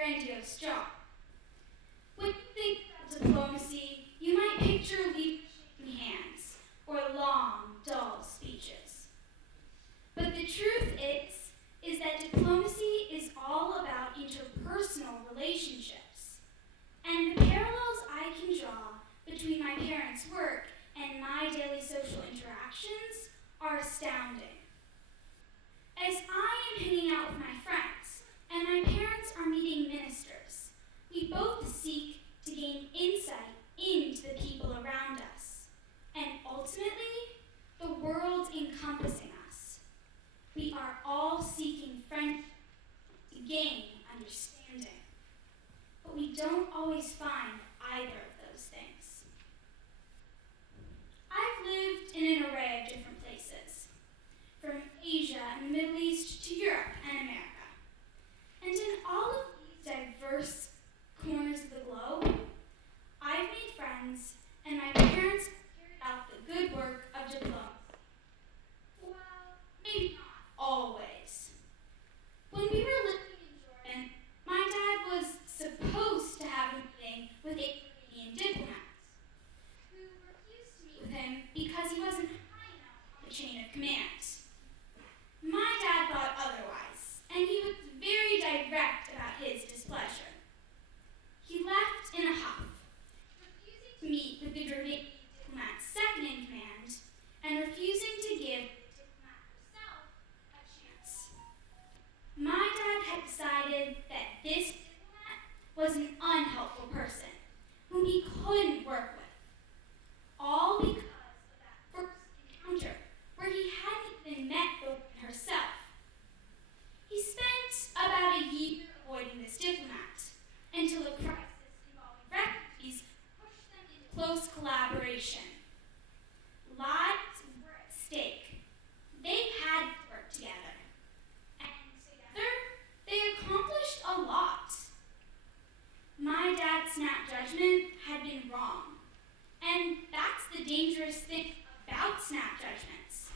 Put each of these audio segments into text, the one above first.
grandiose job. When you think about diplomacy, you might picture leaders shaking hands or long, dull speeches. But the truth is that diplomacy is all about interpersonal relationships. And the parallels I can draw between my parents' work and my daily social interactions are astounding. As I am hanging out with my friends and my parents are meeting ministers, we both seek to gain insight into the people around us and ultimately the world encompassing us. We are all seeking friendship to gain understanding, but we don't always find either of those things. I've lived in an array of different places, from Asia and the Middle East to Europe and America. And in all of these diverse corners of the globe, I've made friends and my parents carried out the good work of diplomacy. Well, maybe not always. When we were living in Jordan, my dad was supposed to have a meeting with a Iranian diplomat who refused to meet with him because he wasn't high enough on the chain of command. My dad thought otherwise, and he was very direct about his displeasure. He left in a huff, refusing to meet with the Jordanian diplomat's second in command, and refusing to give the diplomat herself a chance. My dad had decided that this diplomat was an unhelpful person, whom he couldn't work with, all because of that first encounter, where he hadn't even met the woman herself. He spent about a year avoiding this diplomat, until a crisis involving refugees pushed them into close collaboration. Lives were at stake. They had to work together. And together, they accomplished a lot. My dad's snap judgment had been wrong. And that's the dangerous thing about snap judgments.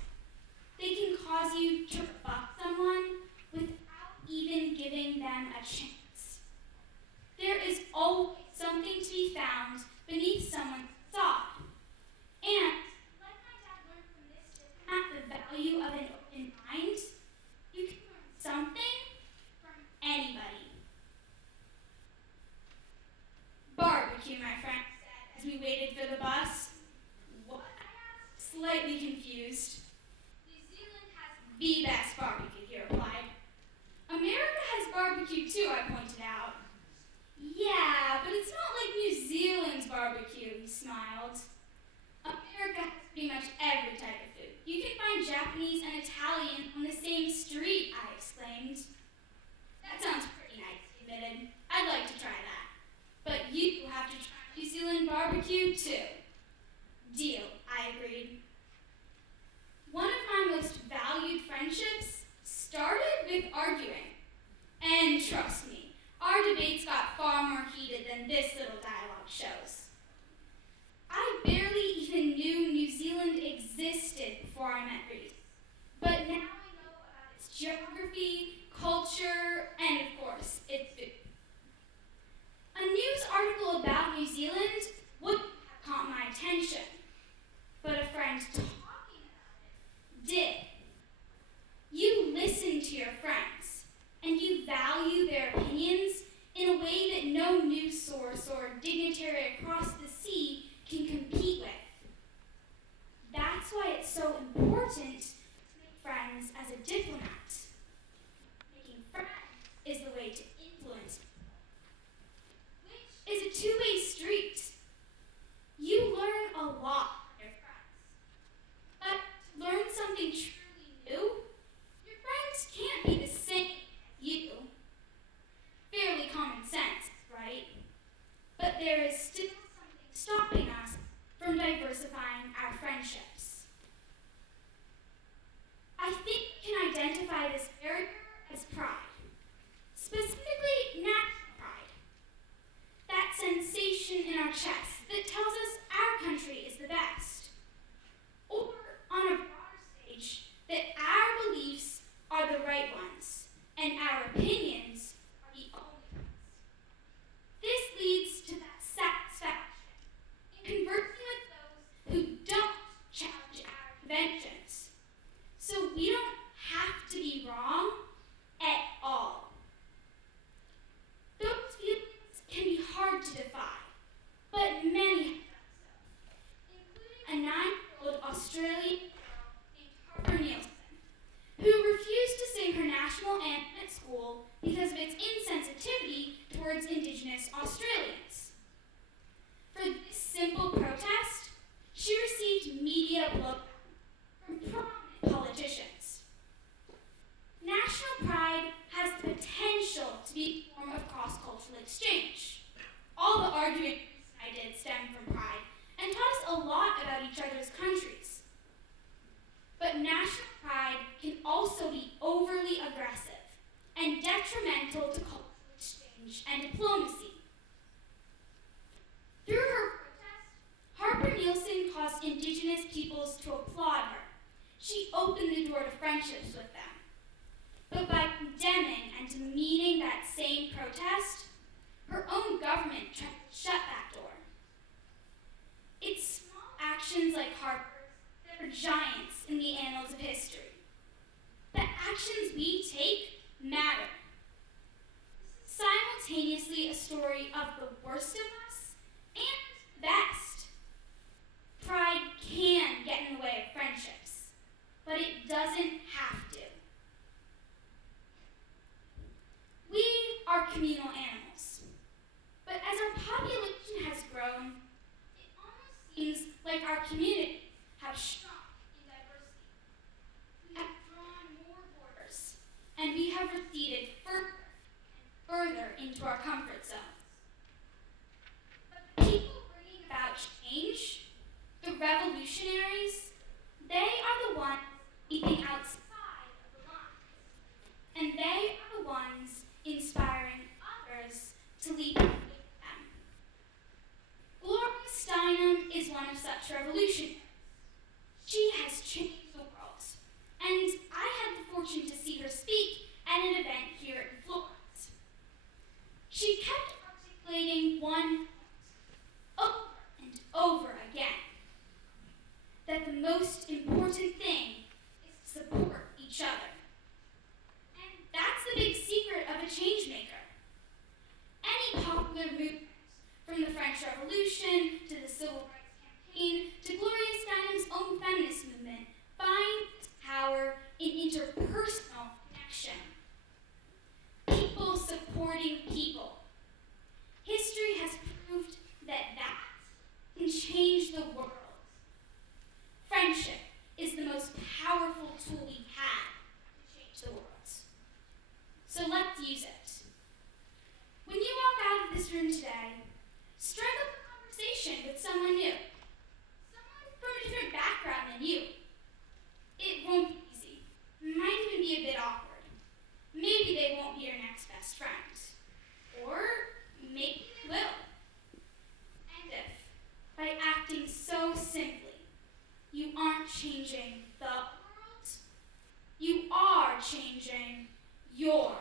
They can cause you to rebuff someone without even giving them a chance. There is always something to be found beneath someone's facade. And, like my dad learned from this diplomat the value of an open mind, you can learn something from anybody. Barbecue, my friend said as we waited for the bus. What? I asked, slightly confused. New Zealand has the best barbecue, he replied. America has barbecue too, I pointed out. Yeah, but it's not like New Zealand's barbecue, he smiled. America has pretty much every type of food. You can find Japanese and Italian on the same street, I exclaimed. That sounds pretty nice, he admitted. I'd like to try that. But you have to try New Zealand barbecue too. Deal, I agreed. One of my most valued friendships started with arguing. And trust me, our debates got far more heated than this little dialogue shows. I barely even knew New Zealand existed before I met Reese. But now I know about its geography, culture, and of course, its food. A news article about New Zealand wouldn't have caught my attention, but a friend talking about it did. You listen to your friends, and you value their opinions in a way that no news source or dignitary across the sea can compete with. That's why it's so important to make friends as a diplomat. Making friends is the way to influence people, which is a two-way street. You learn a lot from your friends, but to learn something truly new, your friends can't be the same as you. Fairly common sense, right? But there is still something stopping us from diversifying our friendships. I think we can identify vengeance. So we don't have to be wrong at all. Those feelings can be hard to defy, but many have done so, including a 9-year-old Australian girl named Harper Nielsen, who refused to sing her national anthem at school because of its insensitivity towards Indigenous Australians. For this simple protest, she received media blowback from prominent politicians. National pride has the potential to be a form of cross-cultural exchange. All the arguing I did stemmed from pride and taught us a lot about each other's countries. But national pride can also be overly aggressive and detrimental to cultural exchange and diplomacy. Through her protest, Harper Nielsen caused Indigenous peoples to applaud her. She opened the door to friendships with them. But by condemning and demeaning that same protest, her own government tried to shut that door. It's small actions like Harper's that are giants in the annals of history. The actions we take matter. This is simultaneously a story of the worst of us and the best. Pride can get in the way of friendships, but it doesn't have to. We are communal animals, but as our population has grown, it almost seems like our communities have shrunk in diversity. We have drawn more borders, and we have receded further and further into our comfort zones. But people bringing about change, the revolutionaries, they are the ones leaping outside of the lines, and they are the ones inspiring others to leap with them. Gloria Steinem is one of such revolutionaries. She has changed the world, and I had the fortune to see her speak at an event here in Florence. She kept articulating one point over and over again, that the most important thing is to support each other. And that's the big secret of a change maker. Any popular movement, from the French Revolution to the Civil Rights Campaign to Gloria Steinem's own feminist movement, finds its power in interpersonal connection. People supporting people. History has proved that can change the world. Friendship is the most powerful tool we have to change the world. So let's use it. When you walk out of this room today, strike up a conversation with someone new, someone from a different background than you. It won't be easy. It might even be a bit awkward. Maybe they won't be your next best friend. Or maybe they will. And if, by acting so simply, you aren't changing the world, you are changing your